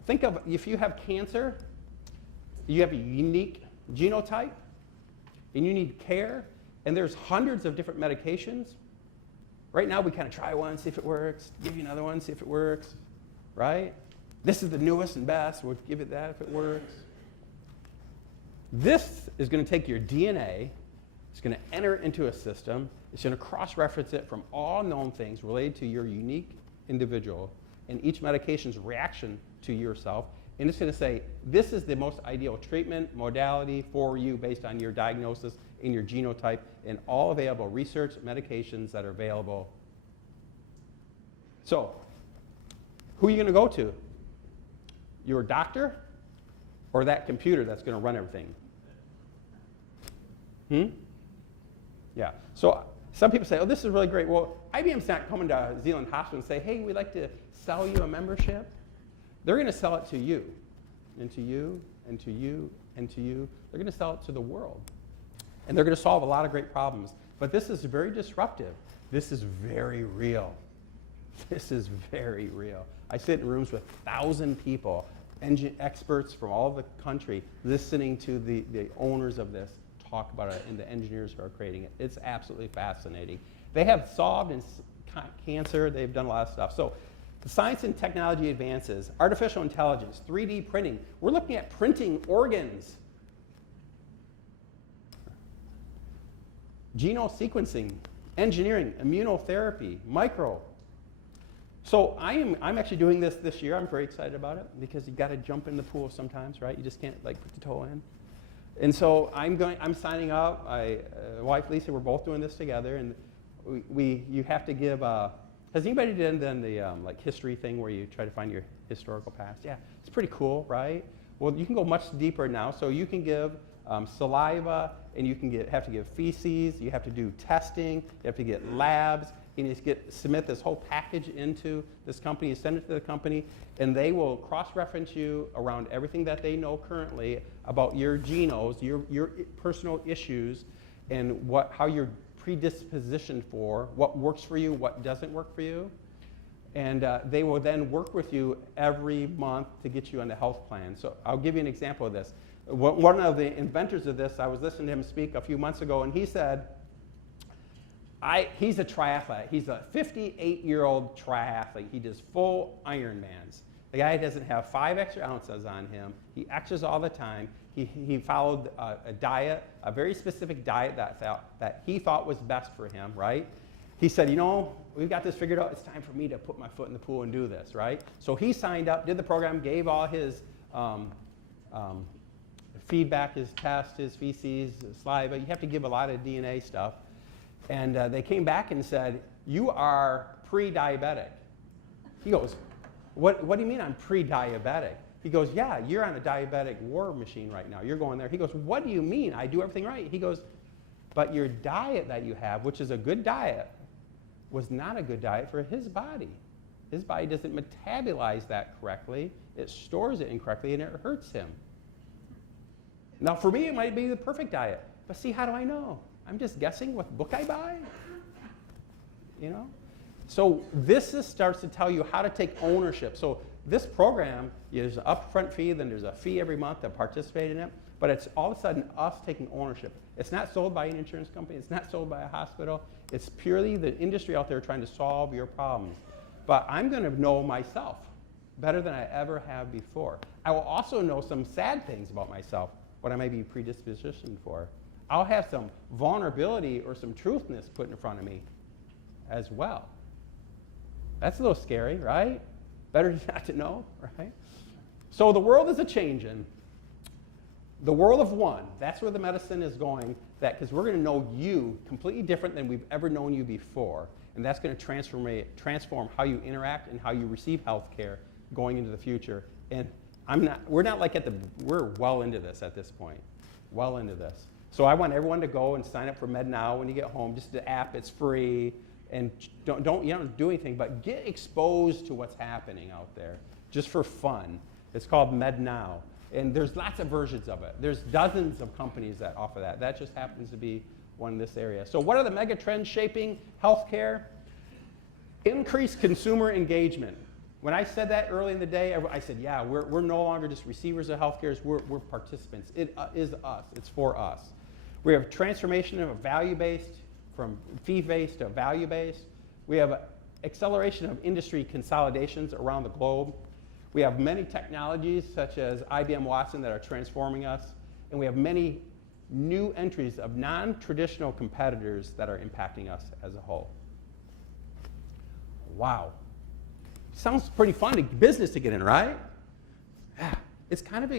think of if you have cancer, you have a unique genotype, and you need care, and there's hundreds of different medications. Right now, we kind of try one, see if it works, give you another one, see if it works, right? This is the newest and best, we'll give it that if it works. This is going to take your DNA, it's going to enter it into a system, it's going to cross-reference it from all known things related to your unique individual and each medication's reaction to yourself, and it's going to say, this is the most ideal treatment modality for you based on your diagnosis and your genotype and all available research medications that are available. So, who are you going to go to? Your doctor or that computer that's going to run everything? Yeah. So some people say, oh, this is really great. Well, IBM's not coming to Zeeland Hospital and say, hey, we'd like to sell you a membership. They're going to sell it to you, and to you, and to you, and to you. They're going to sell it to the world. And they're going to solve a lot of great problems. But this is very disruptive. This is very real. This is very real. I sit in rooms with 1,000 people, experts from all over the country, listening to the owners of this talk about it and the engineers who are creating it. It's absolutely fascinating. They have solved cancer. They've done a lot of stuff. So the science and technology advances, artificial intelligence, 3D printing. We're looking at printing organs. Genome sequencing, engineering, immunotherapy, micro. So I'm actually doing this year. I'm very excited about it because you got to jump in the pool sometimes, right? You just can't like put the toe in. And so I'm signing up. My wife Lisa, we're both doing this together, and you have to give. Has anybody done the like history thing where you try to find your historical past? Yeah, it's pretty cool, right? Well, you can go much deeper now. So you can give saliva, and you can have to give feces. You have to do testing. You have to get labs. And you submit this whole package into this company. You send it to the company, and they will cross-reference you around everything that they know currently about your genomes, your personal issues, and how you're predispositioned for, what works for you, what doesn't work for you. And they will then work with you every month to get you on the health plan. So I'll give you an example of this. One of the inventors of this, I was listening to him speak a few months ago, and he said, he's a triathlete. He's a 58-year-old triathlete. He does full Ironmans. The guy doesn't have 5 extra ounces on him. He exercises all the time. He followed a diet, a very specific diet that he thought was best for him, right? He said, you know, we've got this figured out. It's time for me to put my foot in the pool and do this, right? So he signed up, did the program, gave all his feedback, his tests, his feces, his saliva. You have to give a lot of DNA stuff. And they came back and said, you are pre-diabetic. He goes, what do you mean I'm pre-diabetic? He goes, yeah, you're on a diabetic war machine right now. You're going there. He goes, what do you mean? I do everything right. He goes, but your diet that you have, which is a good diet, was not a good diet for his body. His body doesn't metabolize that correctly. It stores it incorrectly, and it hurts him. Now, for me, it might be the perfect diet. But see, how do I know? I'm just guessing what book I buy, you know? So this starts to tell you how to take ownership. So this program, there's an upfront fee, then there's a fee every month to participate in it, but it's all of a sudden us taking ownership. It's not sold by an insurance company, it's not sold by a hospital, it's purely the industry out there trying to solve your problems. But I'm gonna know myself better than I ever have before. I will also know some sad things about myself, what I may be predispositioned for. I'll have some vulnerability or some truthness put in front of me as well. That's a little scary, right? Better not to know, right? So the world is a-changing. The world of one, that's where the medicine is going, because we're going to know you completely different than we've ever known you before. And that's going to transform how you interact and how you receive health care going into the future. And we're well into this at this point, well into this. So I want everyone to go and sign up for MedNow when you get home. Just the app, it's free. And don't do anything, but get exposed to what's happening out there, just for fun. It's called MedNow. And there's lots of versions of it. There's dozens of companies that offer that. That just happens to be one in this area. So what are the mega trends shaping healthcare? Increased consumer engagement. When I said that early in the day, I said, yeah, we're no longer just receivers of healthcare, we're participants. It is us, it's for us. We have transformation of value-based, from fee-based to value-based. We have acceleration of industry consolidations around the globe. We have many technologies such as IBM Watson that are transforming us. And we have many new entries of non-traditional competitors that are impacting us as a whole. Wow. Sounds pretty fun business to get in, right? Yeah.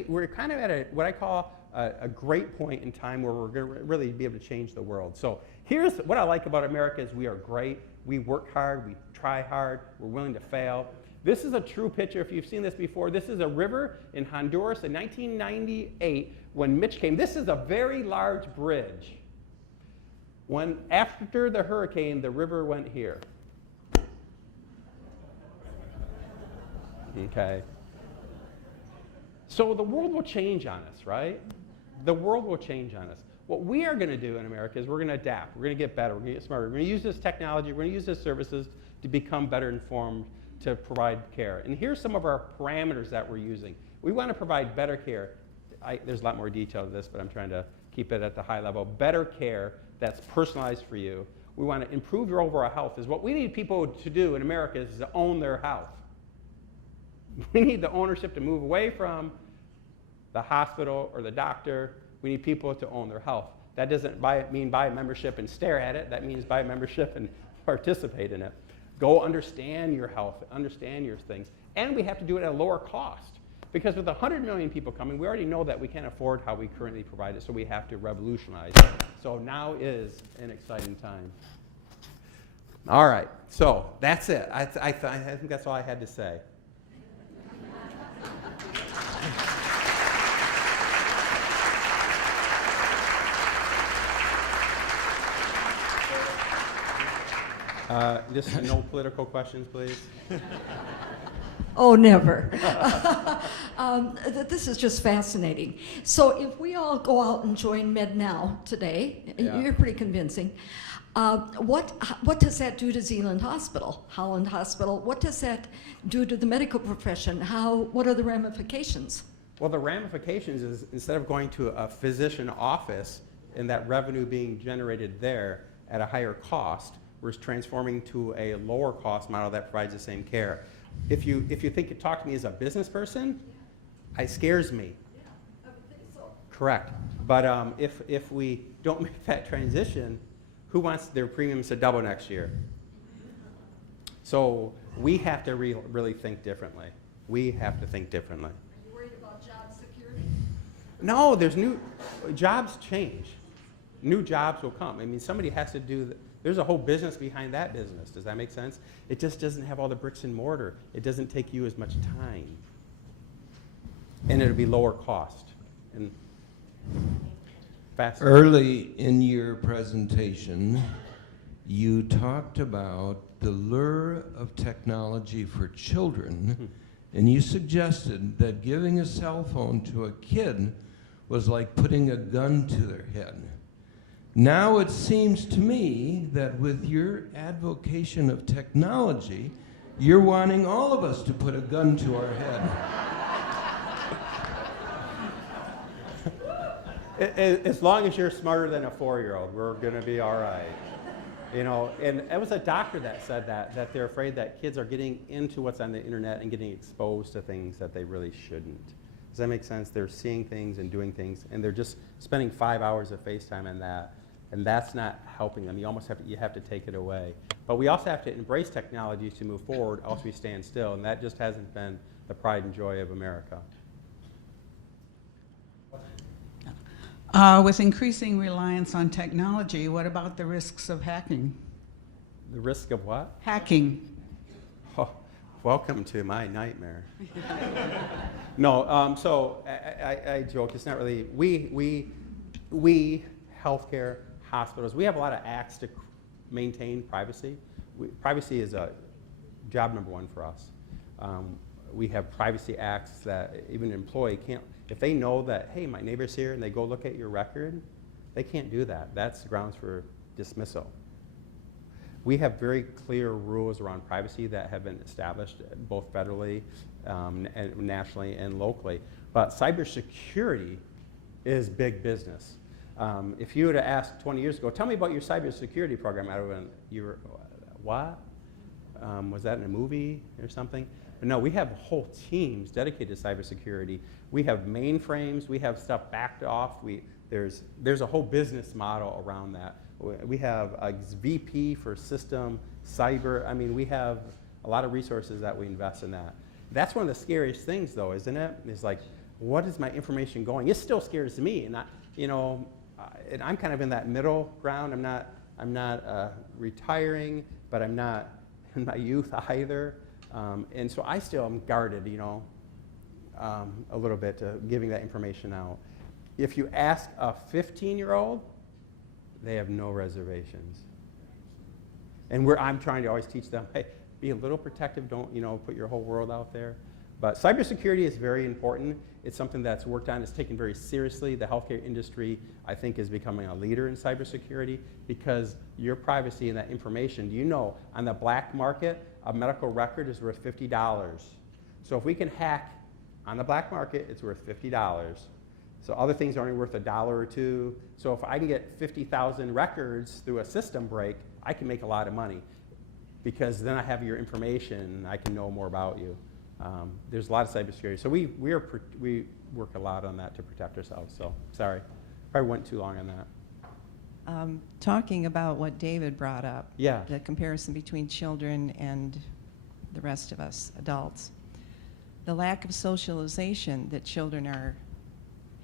We're kind of at what I call a great point in time where we're going to really be able to change the world. So here's what I like about America is we are great. We work hard. We try hard. We're willing to fail. This is a true picture. If you've seen this before, this is a river in Honduras in 1998 when Mitch came. This is a very large bridge. After the hurricane, the river went here. Okay. So the world will change on us, right? The world will change on us. What we are going to do in America is we're going to adapt. We're going to get better. We're going to get smarter. We're going to use this technology. We're going to use these services to become better informed to provide care. And here's some of our parameters that we're using. We want to provide better care. There's a lot more detail to this, but I'm trying to keep it at the high level. Better care that's personalized for you. We want to improve your overall health. Is what we need people to do in America is to own their health. We need the ownership to move away from the hospital or the doctor. We need people to own their health. That doesn't mean buy membership and stare at it. That means buy membership and participate in it. Go understand your health, understand your things. And we have to do it at a lower cost. Because with 100 million people coming, we already know that we can't afford how we currently provide it, so we have to revolutionize it. So now is an exciting time. All right, so that's it. I think that's all I had to say. Just no political questions, please. Oh, never. This is just fascinating. So if we all go out and join MedNow today, Yeah. you're pretty convincing. What does that do to Zeeland Hospital, Holland Hospital? What does that do to the medical profession? What are the ramifications? Well, the ramifications is instead of going to a physician office and that revenue being generated there at a higher cost, we're transforming to a lower cost model that provides the same care. If you think you talk to me as a business person, it scares me. Yeah, I would think so. Correct. But if we don't make that transition, who wants their premiums to double next year? So we have to really think differently. We have to think differently. Are you worried about job security? No, there's new jobs change. New jobs will come. I mean, somebody has to do there's a whole business behind that business. Does that make sense? It just doesn't have all the bricks and mortar. It doesn't take you as much time. And it'll be lower cost and faster. Early in your presentation, you talked about the lure of technology for children, and you suggested that giving a cell phone to a kid was like putting a gun to their head. Now it seems to me that with your advocation of technology, you're wanting all of us to put a gun to our head. As long as you're smarter than a 4-year-old, we're going to be all right. You know, and it was a doctor that said that they're afraid that kids are getting into what's on the internet and getting exposed to things that they really shouldn't. Does that make sense? They're seeing things and doing things, and they're just spending 5 hours of FaceTime on that, and that's not helping them. You almost have to take it away. But we also have to embrace technology to move forward, else we stand still, and that just hasn't been the pride and joy of America. With increasing reliance on technology, what about the risks of hacking? The risk of what? Hacking. Oh, welcome to my nightmare. No, so I joke. It's not really. We healthcare hospitals. We have a lot of acts to maintain privacy. Privacy is a job number one for us. We have privacy acts that even an employee can't. If they know that, hey, my neighbor's here, and they go look at your record, they can't do that. That's grounds for dismissal. We have very clear rules around privacy that have been established both federally, and nationally, and locally. But cybersecurity is big business. If you would have asked 20 years ago, tell me about your cybersecurity program, I would have been, you were, what? Was that in a movie or something? But no, we have whole teams dedicated to cybersecurity. We have mainframes, we have stuff backed off. There's a whole business model around that. We have a VP for system, cyber. I mean, we have a lot of resources that we invest in that. That's one of the scariest things, though, isn't it? Is like, what is my information going? It still scares me, and and I'm kind of in that middle ground. I'm not retiring, but I'm not in my youth either, and so I still am guarded, a little bit to giving that information out. If you ask a 15-year-old, they have no reservations. And I'm trying to always teach them, hey, be a little protective, don't put your whole world out there. But cybersecurity is very important. It's something that's worked on, it's taken very seriously. The healthcare industry, I think, is becoming a leader in cybersecurity because your privacy and that information, do you know, on the black market, a medical record is worth $50. So if we can hack on the black market, it's worth $50. So other things are only worth $1 or $2. So if I can get 50,000 records through a system break, I can make a lot of money because then I have your information and I can know more about you. There's a lot of cybersecurity. So we work a lot on that to protect ourselves. So sorry, probably went too long on that. Talking about what David brought up, Yeah. the comparison between children and the rest of us, adults, the lack of socialization that children are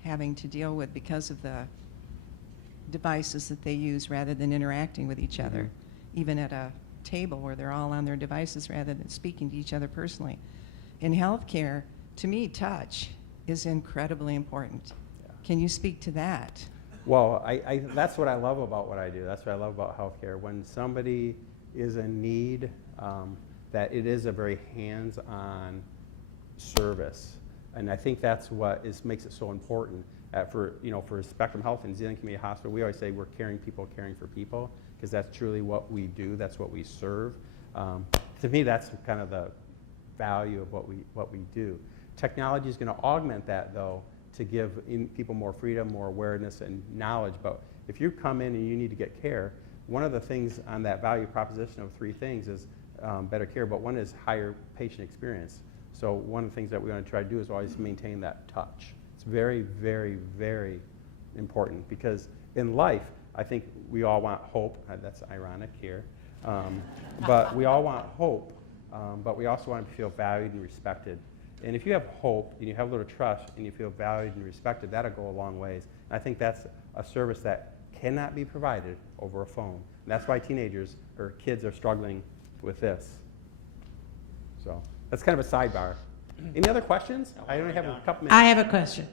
having to deal with because of the devices that they use rather than interacting with each other, even at a table where they're all on their devices rather than speaking to each other personally. In healthcare, to me, touch is incredibly important. Yeah. Can you speak to that? Well, that's what I love about what I do. That's what I love about healthcare. When somebody is in need, that it is a very hands-on service. And I think that's what makes it so important. For Spectrum Health and Zeeland Community Hospital, we always say we're caring people, caring for people, because that's truly what we do. That's what we serve. To me, that's kind of the value of what we do. Technology is going to augment that, though, to give people more freedom, more awareness, and knowledge. But if you come in and you need to get care, one of the things on that value proposition of 3 things is better care, but one is higher patient experience. So one of the things that we want to try to do is always maintain that touch. It's very, very, very important because in life, I think we all want hope. That's ironic here. But we all want hope, but we also want to feel valued and respected. And if you have hope and you have a little trust and you feel valued and respected, that'll go a long ways. And I think that's a service that cannot be provided over a phone. And that's why teenagers or kids are struggling with this. So that's kind of a sidebar. Any other questions? I only have a couple minutes. I have a question.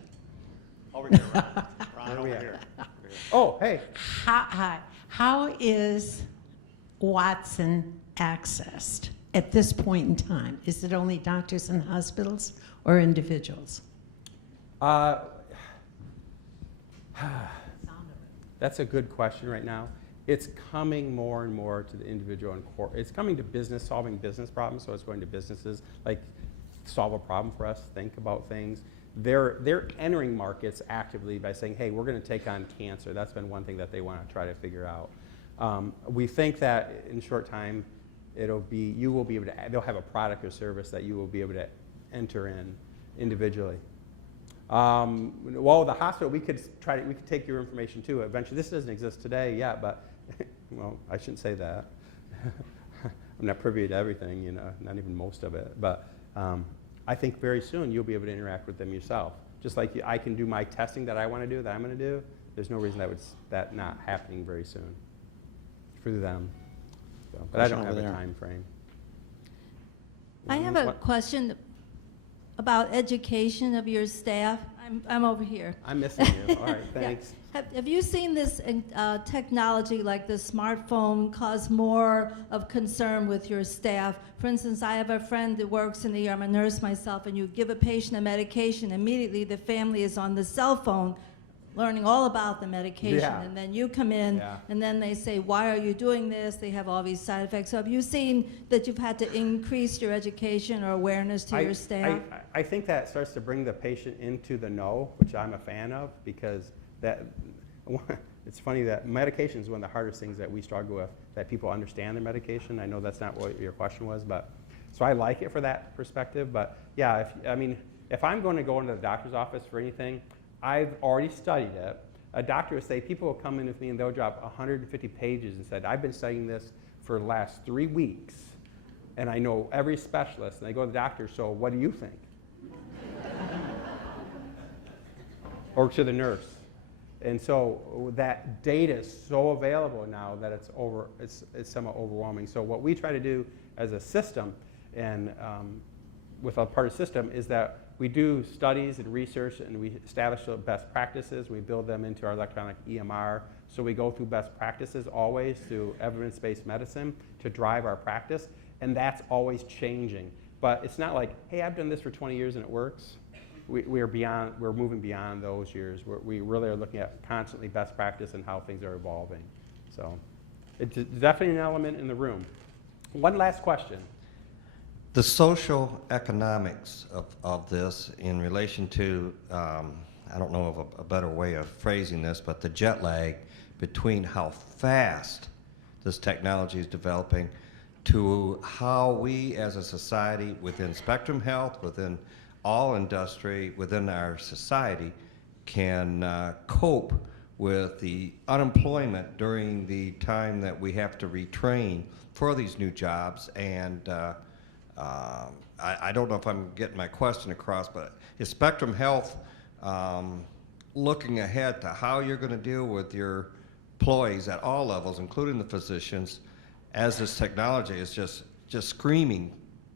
Over here, Ron. Ron, over we here. at? Oh, hey. How is Watson accessed at this point in time? Is it only doctors and hospitals or individuals? That's a good question right now. It's coming more and more to the individual and core. It's coming to business, solving business problems, so it's going to businesses, like solve a problem for us, think about things. They're entering markets actively by saying, hey, we're going to take on cancer. That's been one thing that they want to try to figure out. We think that in short time, you will be able to, they'll have a product or service that you will be able to enter in individually. Well, the hospital, we could take your information too. Eventually, this doesn't exist today yet, but well, I shouldn't say that. I'm not privy to everything, not even most of it. But I think very soon you'll be able to interact with them yourself. Just like I can do my testing that I want to do, that I'm going to do. There's no reason that not happening very soon for them. So, but I don't have a time frame. I have a question about education of your staff. I'm over here. I'm missing you. All right, thanks. Yeah. Have you seen this technology like the smartphone cause more of concern with your staff? For instance, I have a friend that works in the ER, I'm a nurse myself, and you give a patient a medication, immediately the family is on the cell phone learning all about the medication, Yeah. and then you come in, Yeah. and then they say, why are you doing this? They have all these side effects. So have you seen that you've had to increase your education or awareness to your staff? I think that starts to bring the patient into the know, which I'm a fan of, because that it's funny that medication is one of the hardest things that we struggle with, that people understand their medication. I know that's not what your question was, but so I like it for that perspective. But yeah, if I'm going to go into the doctor's office for anything, I've already studied it. A doctor would say, people will come in with me and they'll drop 150 pages and said, I've been studying this for the last 3 weeks, and I know every specialist. And they go to the doctor, so what do you think? Or to the nurse. And so that data is so available now that it's somewhat overwhelming. So what we try to do as a system, and with a part of the system, is that we do studies and research, and we establish best practices. We build them into our electronic EMR. So we go through best practices always through evidence-based medicine to drive our practice, and that's always changing. But it's not like, hey, I've done this for 20 years and it works. We're moving beyond those years. We really are looking at constantly best practice and how things are evolving. So it's definitely an element in the room. One last question. The social economics of this in relation to, I don't know of a better way of phrasing this, but the jet lag between how fast this technology is developing to how we as a society within Spectrum Health, within all industry, within our society, can cope with the unemployment during the time that we have to retrain for these new jobs. And I don't know if I'm getting my question across, but is Spectrum Health looking ahead to how you're going to deal with your employees at all levels, including the physicians, as this technology is just screaming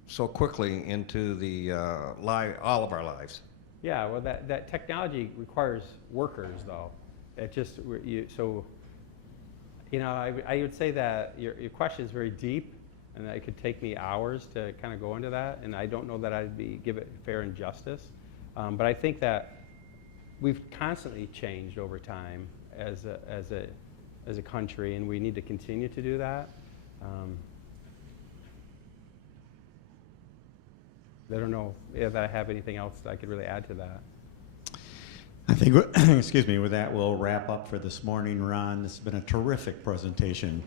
so quickly into the all of our lives? Yeah, well, that technology requires workers, though. It just I would say that your question is very deep, and it could take me hours to kind of go into that, and I don't know that I'd give it fair and justice. But I think that we've constantly changed over time as a country, and we need to continue to do that. I don't know if I have anything else that I could really add to that. I think, excuse me, with that, we'll wrap up for this morning. Ron, this has been a terrific presentation.